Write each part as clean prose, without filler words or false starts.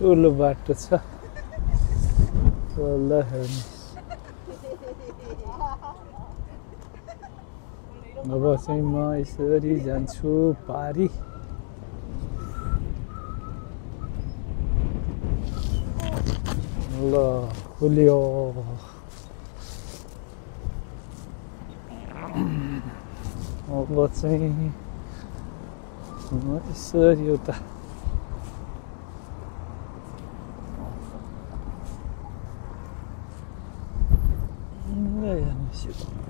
ठुलो बाटो छ ल हेर्नुहोस् अब चाहिँ म यसरी जान्छु पारी ल खुल्यो अब चाहिँ म यसरी उता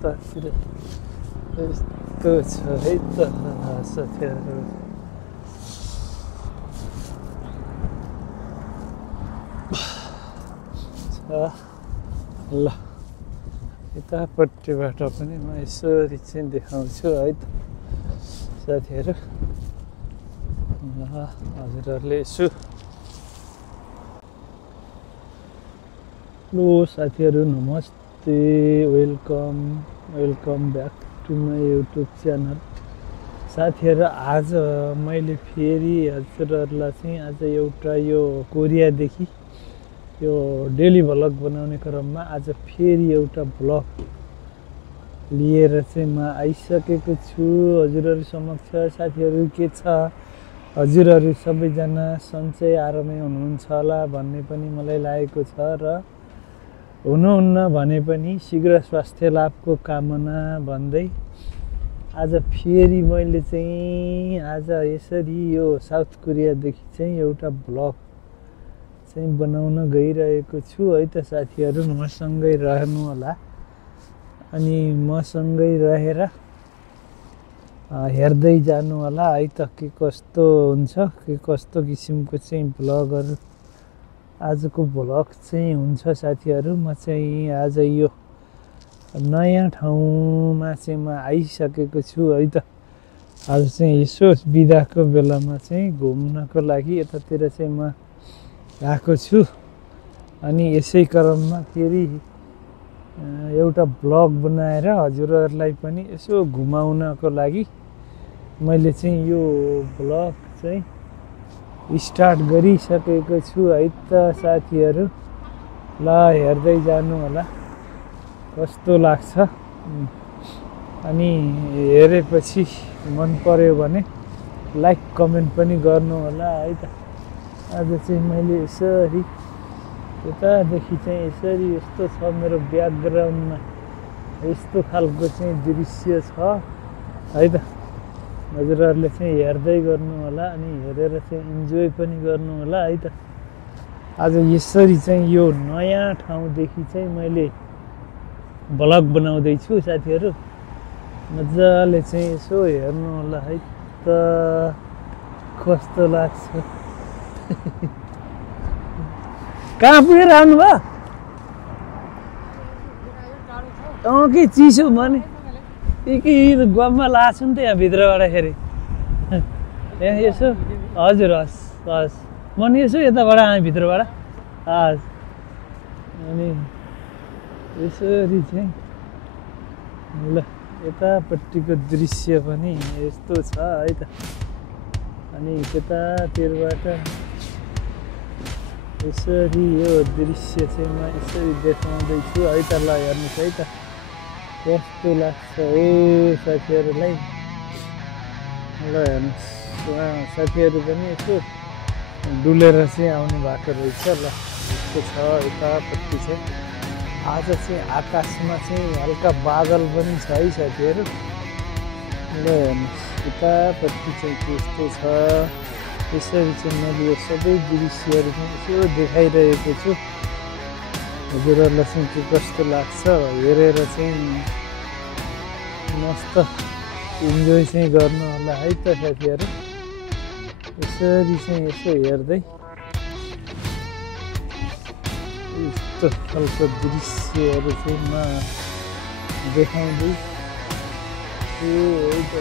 यतातिर यस्तो छ है त साथीहरू ल यतापट्टिबाट पनि म यसरी चाहिँ देखाउँछु है त साथीहरू हजुरहरूले यसो लो साथीहरू नमस्ते welcome back to my YouTube channel साथीहरू आज मैले फेरि हजुरहरूलाई चाहिँ आज एउटा यो कोरियादेखि यो डेली भ्लग बनाउने क्रममा आज फेरि एउटा भ्लग लिएर चाहिँ म आइसकेको छु हजुरहरू समक्ष साथीहरू के छ हजुरहरू सबैजना सन्चै आरामै हुनुहुन्छ होला भन्ने पनि मलाई लागेको छ र हुनुहुन्न भने पनि शीघ्र स्वास्थ्य लाभको कामना भन्दै आज फेरि मैले चाहिँ आज यसरी यो साउथ कोरियादेखि चाहिँ एउटा भ्लग चाहिँ बनाउन गइरहेको छु है त साथीहरू मसँगै रहनु होला अनि मसँगै रहेर हेर्दै जानु होला है त के कस्तो हुन्छ के कस्तो किसिमको चाहिँ भ्लगहरू आजको भ्लग चाहिँ हुन्छ साथीहरू म चाहिँ आज यो नयाँ ठाउँमा चाहिँ म आइसकेको छु है त आज चाहिँ यसो बिदाको बेलामा चाहिँ घुम्नको लागि यतातिर चाहिँ म आएको छु अनि यसै क्रममा फेरि एउटा भ्लग बनाएर हजुरहरूलाई पनि यसो घुमाउनको लागि मैले चाहिँ यो भ्लग चाहिँ स्टार्ट गरिसकेको छु है त साथीहरू ल हेर्दै जानु होला कस्तो लाग्छ अनि हेरेपछि मन पर्यो भने लाइक कमेन्ट पनि गर्नु होला है त आज चाहिँ मैले यसरी यतादेखि चाहिँ यसरी यस्तो छ मेरो ब्याकग्राउन्डमा यस्तो खालको चाहिँ दृश्य छ है त हजुरहरूले चाहिँ हेर्दै गर्नु होला अनि हेरेर चाहिँ इन्जोय पनि गर्नु होला है त आज यसरी चाहिँ यो नयाँ ठाउँदेखि चाहिँ मैले भ्लग बनाउँदैछु साथीहरू मजाले चाहिँ यसो हेर्नु होला है त कस्तो लाग्छ कहाँ पुगेर आउनुभयो कि चिसो भने कि गफमा लाग्छु नि त यहाँ भित्रबाट फेरि यहाँ यसो हजुर हस् हस् म नि यसो यताबाट आएँ भित्रबाट हस् अनि यसरी चाहिँ ल यतापट्टिको दृश्य पनि यस्तो छ है त अनि त्यतातिरबाट यसरी यो दृश्य चाहिँ म यसरी देखाउँदैछु है त ल हेर्नुहोस् है त कस्तो लाग्छ हो साथीहरूलाई ल हेर्नुहोस् साथीहरू पनि यसो डुलेर चाहिँ आउनु भएको रहेछ ल यस्तो छ यतापट्टि चाहिँ आज चाहिँ आकाशमा चाहिँ हल्का बादल पनि छ है साथीहरू ल हेर्नुहोस् यतापट्टि चाहिँ त्यस्तो छ यसरी चाहिँ मैले यो सबै दृश्यहरू चाहिँ यसो देखाइरहेको छु हजुरहरूलाई चाहिँ के कस्तो लाग्छ हेरेर चाहिँ मस्त इन्जोय चाहिँ गर्नु होला है त साथीहरू यसरी चाहिँ यसो हेर्दै यस्तो खालको दृश्यहरू चाहिँ म देखाउँदै छु है त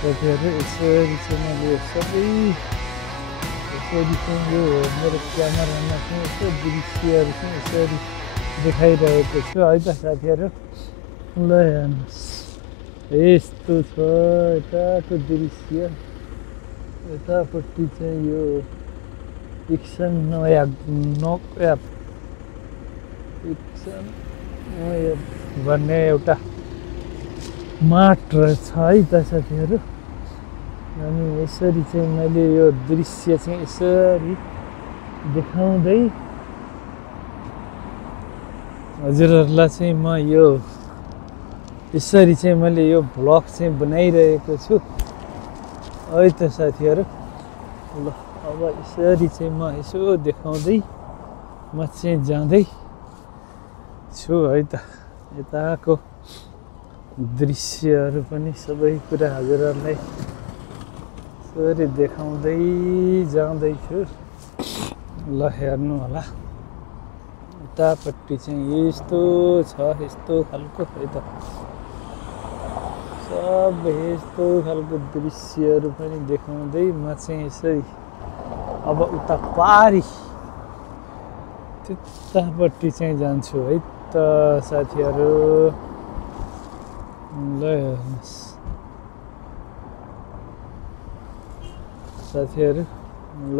साथीहरू यसरी चाहिँ मैले सबै यसरी चाहिँ यो मेरो क्यामेरामा चाहिँ यस्तो दृश्यहरू चाहिँ यसरी देखाइरहेको छु है त साथीहरू ल हेर्नुहोस् यस्तो छ यताको दृश्य यतापट्टि चाहिँ यो पिक्सन नयाँ नयाँ पिक्सन नयाँ भन्ने एउटा माट रहेछ है त साथीहरू। अनि यसरी चाहिँ मैले यो दृश्य चाहिँ यसरी देखाउँदै हजुरहरूलाई चाहिँ म यो यसरी चाहिँ मैले यो भ्लग चाहिँ बनाइरहेको छु है त साथीहरू। ल अब यसरी चाहिँ म यसो देखाउँदै म चाहिँ जाँदै छु है त। यताको दृश्यहरू पनि सबै कुरा हजुरहरूलाई यसरी देखाउँदै जाँदैछु। ल हेर्नु होला, उतापट्टि चाहिँ यस्तो छ, यस्तो खालको है त। सब यस्तो खालको दृश्यहरू पनि देखाउँदै म चाहिँ यसरी अब उता पारी त्यतापट्टि चाहिँ जान्छु है त साथीहरू। ल हेर्नुहोस् साथीहरू, ल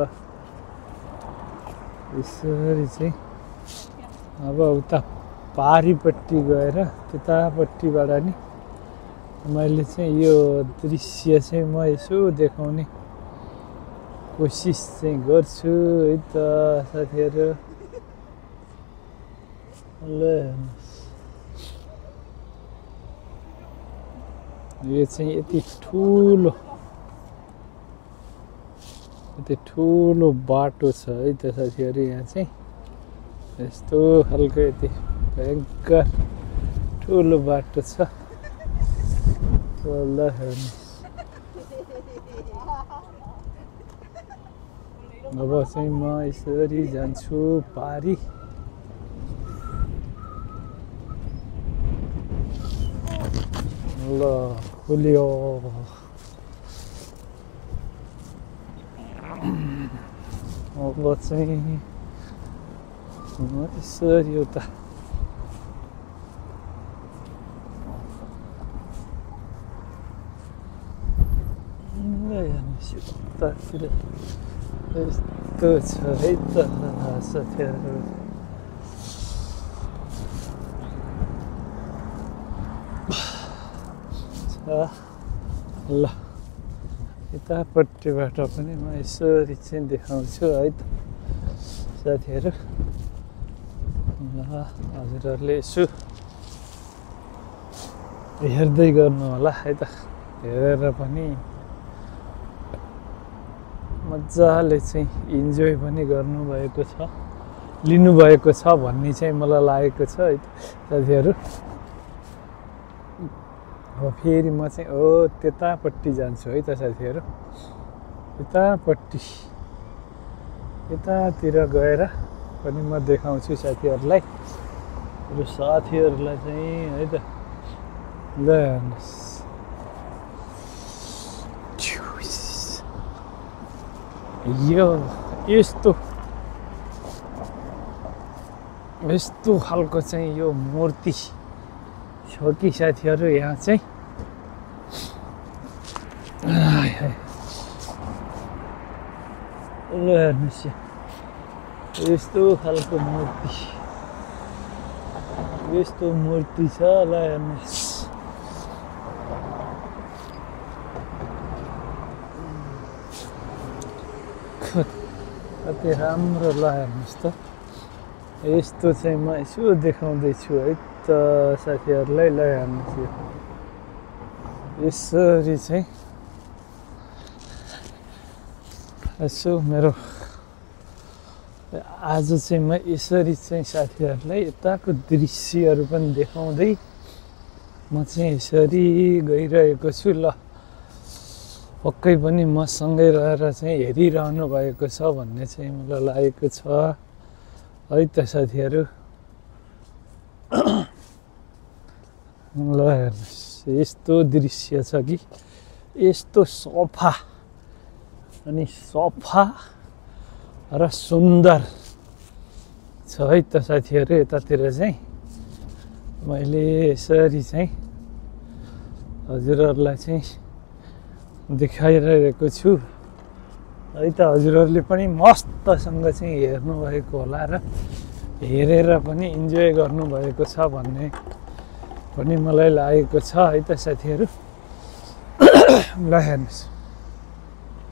यसरी चाहिँ अब उता पारीपट्टि गएर त्यतापट्टिबाट नि मैले चाहिँ यो दृश्य चाहिँ म यसो देखाउने कोसिस चाहिँ गर्छु है त साथीहरू। ल हेर्नुहोस् यो चाहिँ यति ठुलो बाटो छ है त साथीहरू। यहाँ चाहिँ यस्तो खालको यति भयङ्कर ठुलो बाटो छ। ल हेर्नुहोस् अब चाहिँ म यसरी जान्छु पारी। ल खुल्यो अब चाहिँ म यसरी उता उतातिर यस्तो छ है त साथीहरू। ल यतापट्टिबाट पनि म यसरी चाहिँ देखाउँछु है त साथीहरू। ल हजुरहरूले यसो हेर्दै गर्नु होला है त। हेरेर पनि मजाले चाहिँ इन्जोय पनि गर्नुभएको छ, लिनुभएको छ भन्ने चाहिँ मलाई लागेको छ है साथीहरू। अब फेरि म चाहिँ त्यतापट्टि जान्छु है त साथीहरू। यतातिर गएर पनि म देखाउँछु साथीहरूलाई, र साथीहरूलाई चाहिँ है त। ल हेर्नुहोस् यो यस्तो खालको चाहिँ यो मूर्ति छ कि साथीहरू। यहाँ चाहिँ ल हेर्नुहोस् यस्तो खालको मूर्ति छ। ल हेर्नुहोस् कति राम्रो। ल हेर्नुहोस् त यस्तो चाहिँ म यसो देखाउँदैछु है त साथीहरूलाई। ल हेर्नुहोस् यसरी चाहिँ यसो मेरो आज चाहिँ म यसरी चाहिँ साथीहरूलाई यताको दृश्यहरू पनि देखाउँदै म चाहिँ यसरी गइरहेको छु। ल पक्कै पनि मसँगै रहेर चाहिँ हेरिरहनु भएको छ भन्ने चाहिँ मलाई लागेको छ है त साथीहरू। ल हेर्नुहोस् यस्तो दृश्य छ कि यस्तो सफा र सुन्दर छ है त साथीहरू। यतातिर चाहिँ मैले यसरी चाहिँ हजुरहरूलाई चाहिँ देखाइरहेको छु है त हजुरहरूले पनि मस्तसँग चाहिँ हेर्नुभएको होला र हेरेर पनि इन्जोय गर्नुभएको छ भन्ने पनि मलाई लागेको छ है त साथीहरू। ल हेर्नुहोस्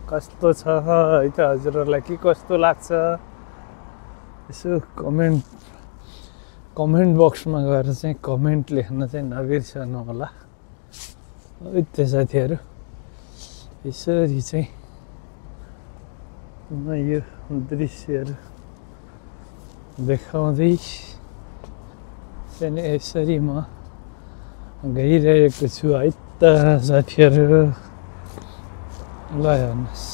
कस्तो छ है त हजुरहरूलाई के कस्तो लाग्छ यसो कमेन्ट बक्समा गएर चाहिँ कमेन्ट लेख्न चाहिँ नबिर्सनु होला है त साथीहरू। यसरी चाहिँ म यो दृश्यहरू देखाउँदै चाहिँ यसरी म गइरहेको छु है त साथीहरू। ल हेर्नुहोस्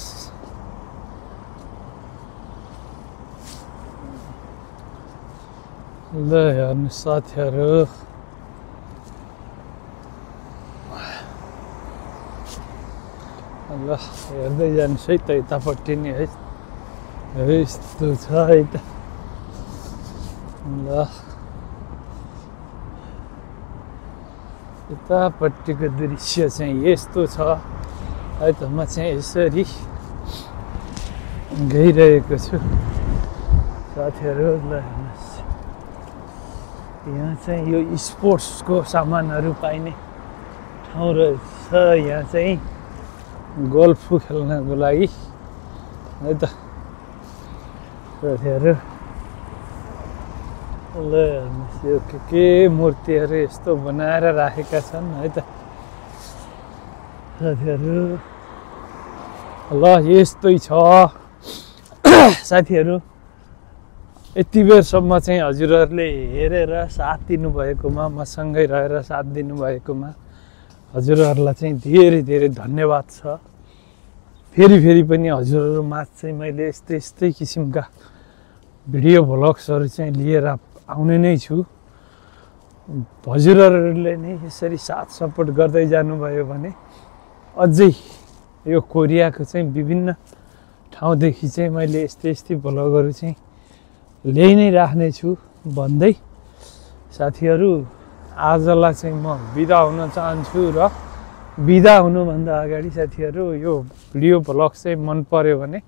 ल हेर्नुहोस् साथीहरू ल हेर्दै जानुहोस् है त यतापट्टि नि है यस्तो छ है त। ल यतापट्टिको दृश्य चाहिँ यस्तो छ है त। म चाहिँ यसरी गइरहेको छु साथीहरू। ल हेर्नुहोस् यहाँ चाहिँ यो स्पोर्ट्सको सामानहरू पाइने ठाउँ रहेछ। यहाँ चाहिँ गोल्फ खेल्नको लागि है त साथीहरू। ल हेर्नुहोस् यो के मूर्तिहरू यस्तो बनाएर राखेका छन् है त साथीहरू। ल यस्तै छ साथीहरू। यति बेरसम्म चाहिँ हजुरहरूले हेरेर साथ दिनुभएकोमा मसँगै रहेर साथ दिनुभएकोमा हजुरहरूलाई चाहिँ धेरै धेरै धन्यवाद छ। फेरि पनि हजुरहरूमाझ चाहिँ मैले यस्तै किसिमका भिडियो भ्लग्सहरू चाहिँ लिएर आउने नै छु। हजुरहरूले नै यसरी साथ सपोर्ट गर्दै जानुभयो भने अझै यो कोरियाको चाहिँ विभिन्न ठाउँदेखि चाहिँ मैले यस्तै भ्लगहरू चाहिँ ल्याइ नै राख्नेछु भन्दै साथीहरू आजलाई चाहिँ म बिदा हुन चाहन्छु। र बिदा हुनुभन्दा अगाडि साथीहरू यो भिडियो भ्लग चाहिँ मन पर्यो भने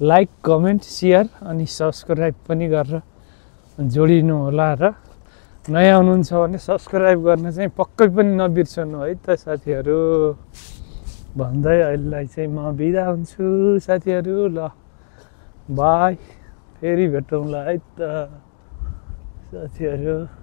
लाइक कमेन्ट सेयर अनि सब्सक्राइब पनि गरेर जोडिनु होला र नयाँ हुनुहुन्छ भने सब्सक्राइब गर्न चाहिँ पक्कै पनि नबिर्सनु है त साथीहरू भन्दै अहिलेलाई चाहिँ म बिदा हुन्छु साथीहरू। ल बाई फेरि भेटौँला है त साथीहरू।